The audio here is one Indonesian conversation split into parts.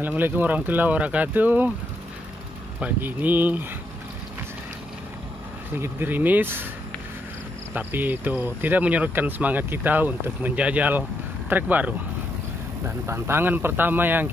Assalamualaikum warahmatullahi wabarakatuh. Pagi ini sedikit gerimis, tapi itu tidak menyurutkan semangat kita untuk menjajal trek baru. Dan tantangan pertama yang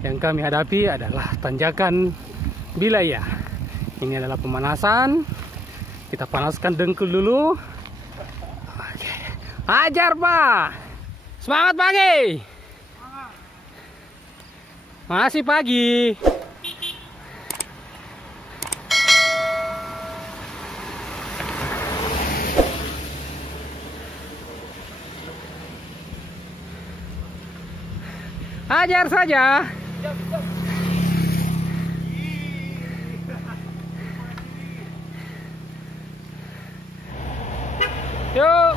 kami hadapi adalah tanjakan Bilaya. Ini adalah pemanasan. Kita panaskan dengkul dulu. Oke. Ajar, Pak. Semangat pagi. Masih pagi. Ajar saja. Yuk.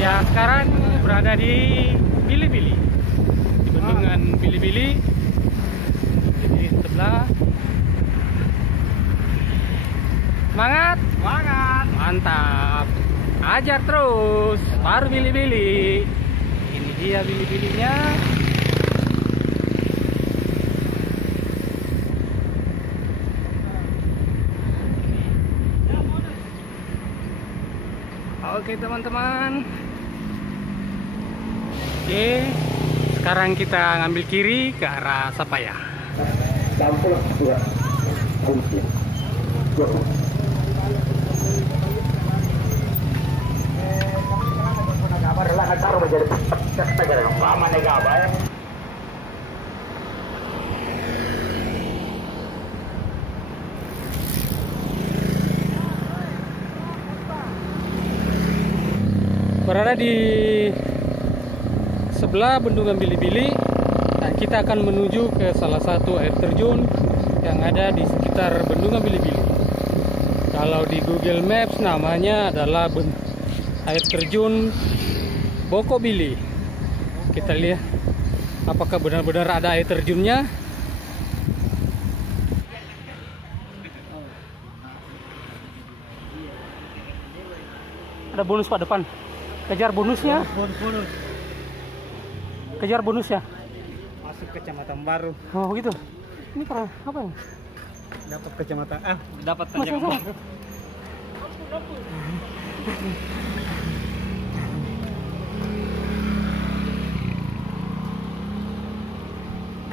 Ya, sekarang berada di Bili-Bili, di bendungan Bili-Bili, di sebelah. Semangat, semangat, mantap, ajar terus, baru Bili-Bili. Ini dia Bili-Bilinya. Oke teman-teman. Oke, sekarang kita ngambil kiri ke arah Sapaya. Berada di sebelah bendungan Bili-Bili, dan kita akan menuju ke salah satu air terjun yang ada di sekitar bendungan Bili-Bili. Kalau di Google Maps namanya adalah air terjun Boko Bili. Kita lihat apakah benar-benar ada air terjunnya. Ada bonus Pak depan. Kejar bonusnya. Bonus. Kejar bonusnya. Masuk kecamatan baru. Oh gitu. Ini pernah apa ya? Dapat kecamatan dapat Mas, tanjakan mas, baru.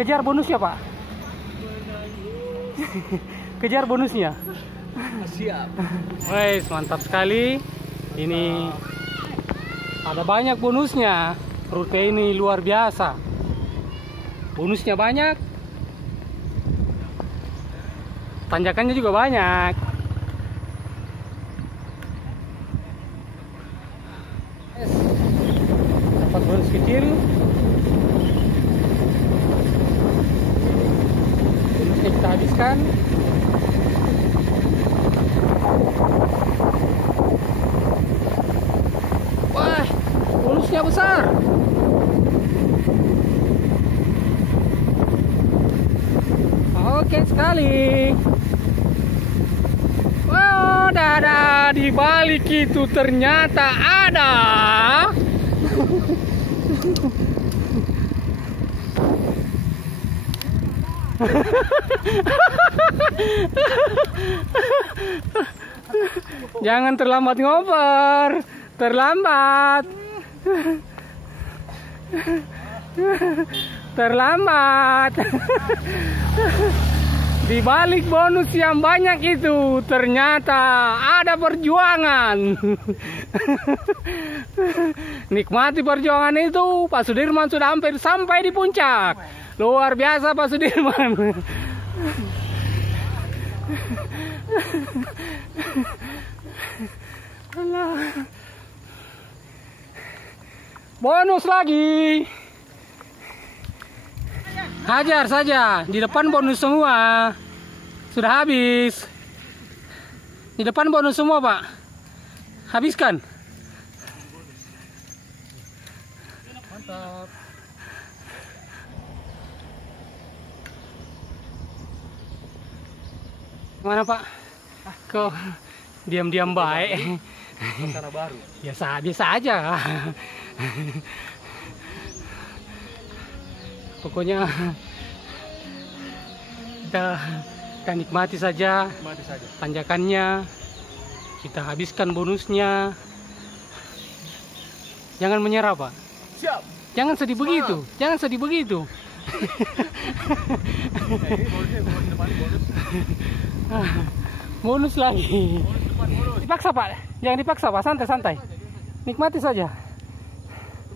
Kejar bonusnya Pak. Kejar bonusnya. Siap. Wes, mantap sekali. Ini ada banyak bonusnya. Rute ini luar biasa. Bonusnya banyak. Tanjakannya juga banyak. Dapat bonus kecil. Bonusnya kita habiskan. Wah, bonusnya besar. Oke sekali. Wow, ada di balik itu ternyata ada. Jangan terlambat ngoper. Terlambat. Terlambat. Di balik bonus yang banyak itu ternyata ada perjuangan. Nikmati perjuangan itu. Pak Sudirman sudah hampir sampai di puncak. Luar biasa Pak Sudirman. Bonus lagi. Hajar saja, di depan bonus semua. Sudah habis. Di depan bonus semua, Pak. Habiskan. Mantap. Mana Pak? Kok diam-diam baik? Suasana baru. Biasa aja. Pokoknya kita nikmati saja Mati saja. tanjakannya, kita habiskan bonusnya. Jangan menyerah, Pak. Siap. Jangan sedih begitu. Jangan sedih begitu. Ini bonus depan bonus. Bonus lagi. Bonus depan bonus. Dipaksa, Pak. Jangan dipaksa, Pak. Santai-santai. Nikmati saja.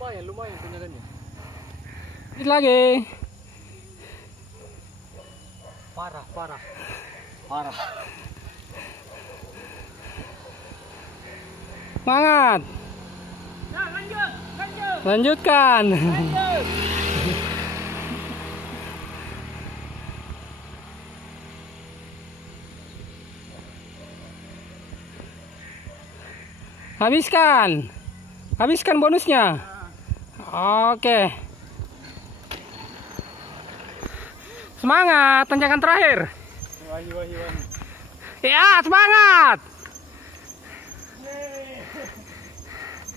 Lumayan tunjangannya. Sedikit lagi. Parah. Semangat. Lanjutkan. Habiskan bonusnya. Oke. Semangat, tanjakan terakhir. Wahyu. Ya, semangat.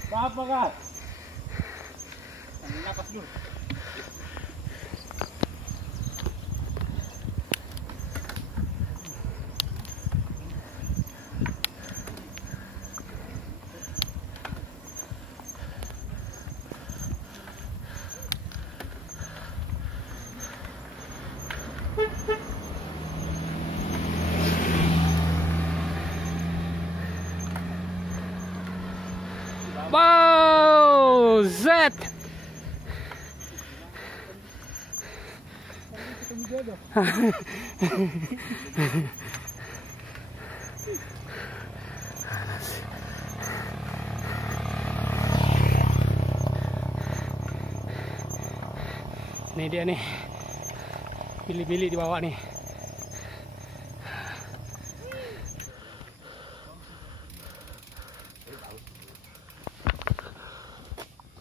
Apa Kak? Ambil napas dulu. Wow, Z. Ini dia nih, bili-bili di bawah nih.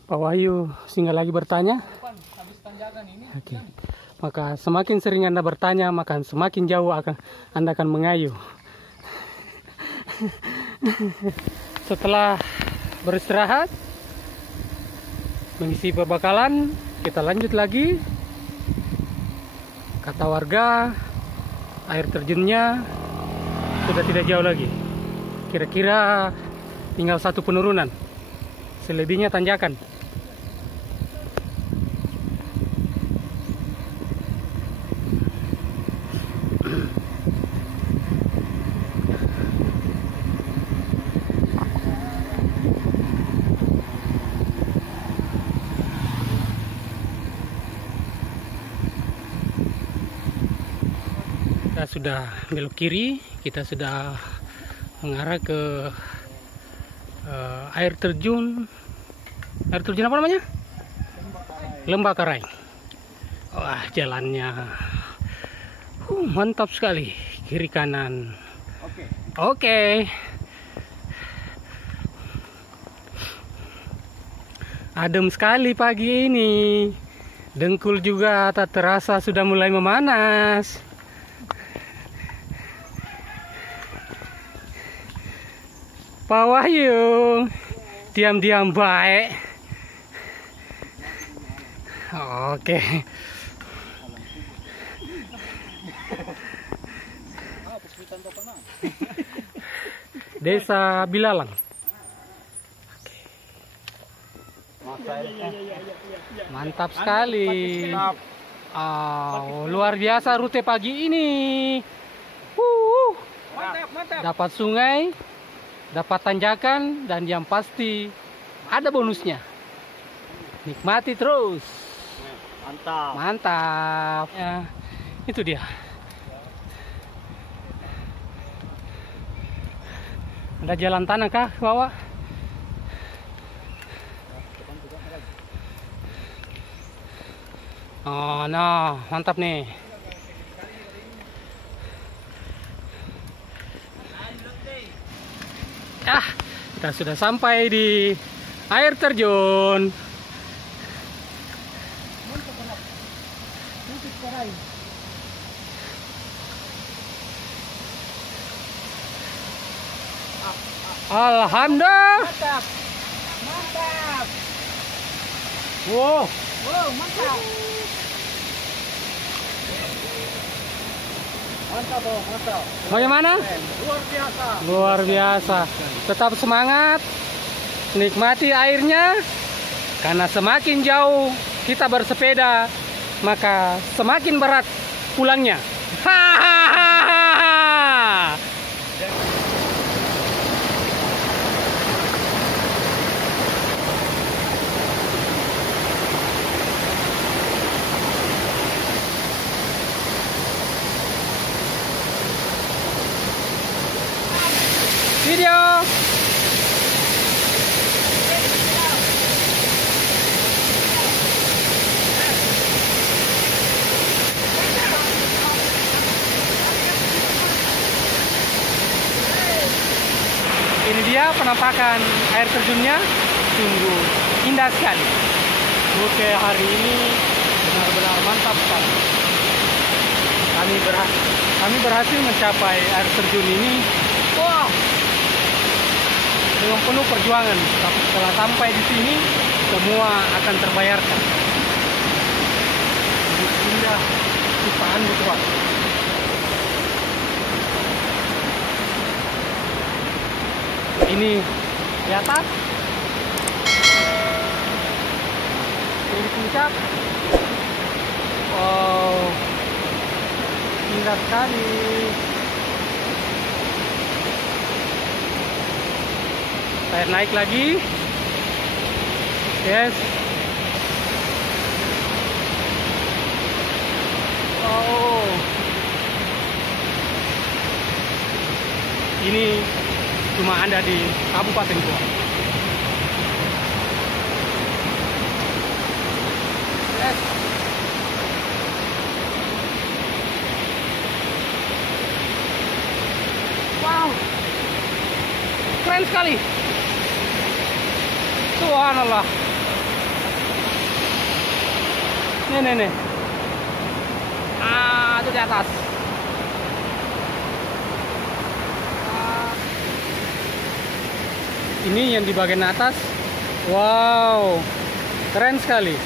Pak Wahyu singgah lagi bertanya. Habis tanjakan ini. Oke. Maka semakin sering Anda bertanya, maka semakin jauh Anda akan mengayuh. Setelah beristirahat, mengisi perbekalan, kita lanjut lagi. Kata warga, air terjunnya sudah tidak jauh lagi. Kira-kira tinggal satu penurunan. Selebihnya tanjakan. Kita sudah belok kiri, kita sudah mengarah ke air terjun apa namanya? Lembah Karai. Wah, jalannya mantap sekali, kiri kanan. Oke. Adem sekali pagi ini. Dengkul juga tak terasa sudah mulai memanas. Pak Wahyu, diam-diam baik. Oke. Desa Bilalang. Mantap sekali. Oh, luar biasa rute pagi ini. Mantap. Dapat sungai, dapat tanjakan, dan yang pasti ada bonusnya. Nikmati terus. Mantap. Ya, itu dia. Ada jalan tanah kah ke bawah? Oh, no, mantap nih. Kita sudah sampai di air terjun. Alhamdulillah. Mantap. Mantap. Wow. Wow, mantap. Mantap, Bro. Mantap. Bagaimana? Luar biasa. Luar biasa. Tetap semangat. Nikmati airnya. Karena semakin jauh kita bersepeda, maka semakin berat pulangnya. Hahaha. Video. Ini dia penampakan air terjunnya, sungguh indah sekali. Oke, hari ini benar-benar mantap sekali. Kami berhasil mencapai air terjun ini. Wah, dengan penuh perjuangan. Tapi setelah sampai di sini, semua akan terbayarkan. Indah, ciptaan Tuhan. Ini di atas, ini di puncak. Wow, indah sekali. Saya naik lagi. Yes. Oh, ini cuma ada di Kabupaten Goa. Yes. Wow, keren sekali. Subhanallah. Nih. Itu di atas. Ini yang di bagian atas. Wow, keren sekali.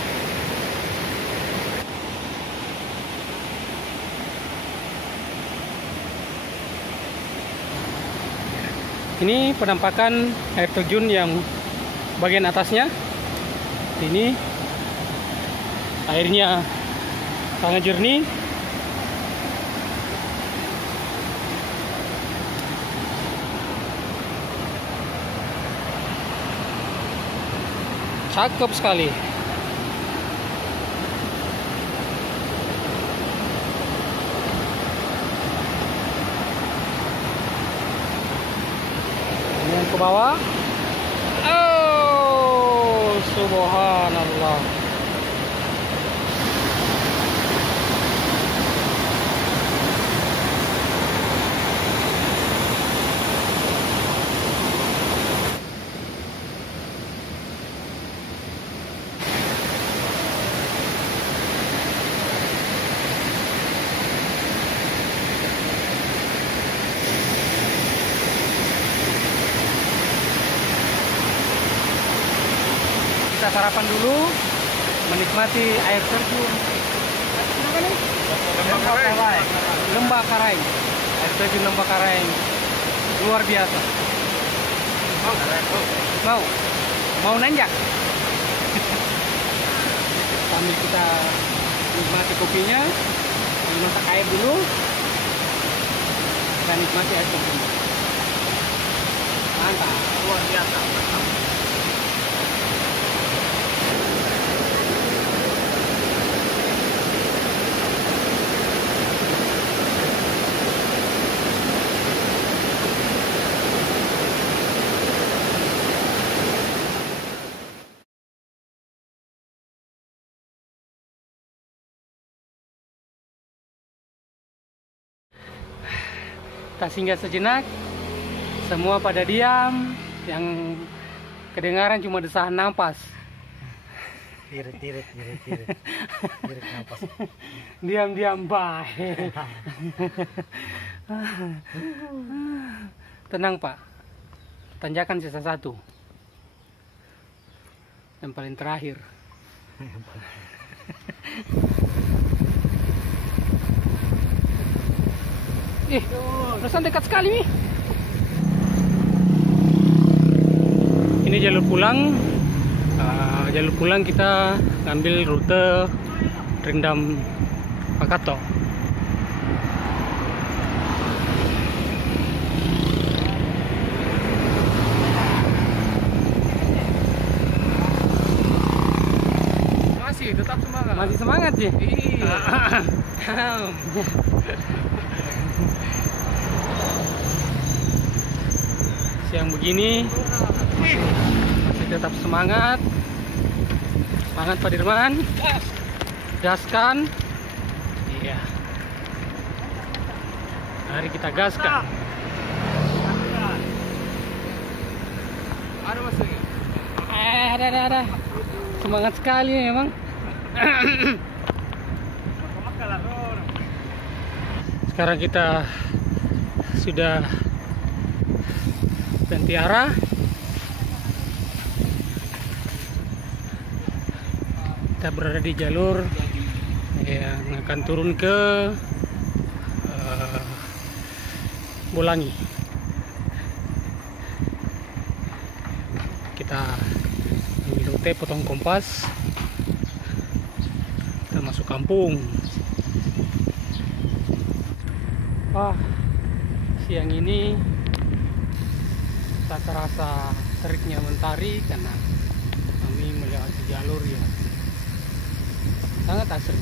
Ini penampakan air terjun yang bagian atasnya. Ini airnya sangat jernih. Cakep sekali. Ini yang ke bawah. Oh, subhanallah. Kita sarapan dulu, menikmati air terjun. Kenapa nih? Lembah Karaeng. Air terjun Lembah Karaeng. Luar biasa. Mau nanjak? Sambil kita nikmati kopinya, masak air dulu. Kita nikmati air terjun. Mantap, luar biasa. Mantap. Kita singgah sejenak, semua pada diam, yang kedengaran cuma desahan nafas. Tirit nafas. Diam-diam baik. Tenang Pak, tanjakan sisa satu. Yang paling terakhir. Perusahaan dekat sekali nih. Ini jalur pulang. Jalur pulang kita ngambil rute Rendam Pakato. Masih tetap semangat. Masih semangat sih. Iya. Siang begini masih tetap semangat. Semangat Pak Dirman. Gaskan. Iya. Mari kita gaskan. Ada masuknya. Ada. Semangat sekali memang. Sekarang kita sudah ganti arah. Kita berada di jalur yang akan turun ke Bolangi. Kita ambil rute potong kompas. Kita masuk kampung. Wah, siang ini tak terasa teriknya mentari karena kami melewati jalur yang sangat asri.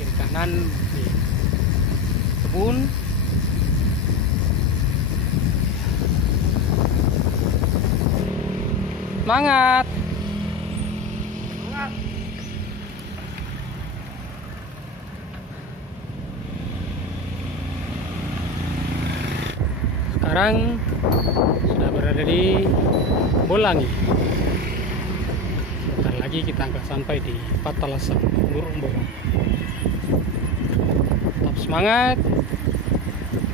Kiri kanan di kebun. Semangat. Sekarang sudah berada di Bolangi. Sebentar lagi kita akan sampai di Patalasan, Burung-burung. Tetap semangat.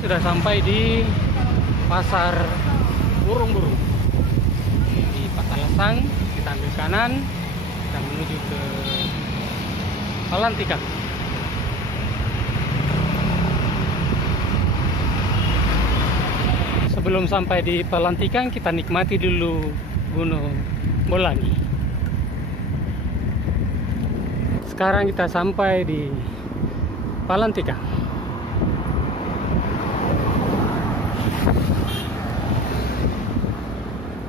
Sudah sampai di Pasar Burung-burung. Di Patalasan kita ambil kanan, kita menuju ke Palantikan. Sebelum sampai di Palantikan, kita nikmati dulu Gunung Bolangi. Sekarang kita sampai di Palantikan.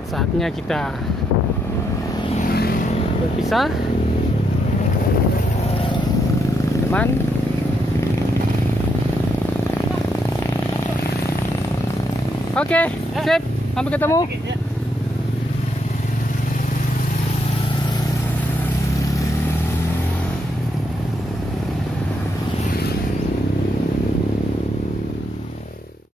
Saatnya kita berpisah, teman. Oke, sip. Sampai ketemu.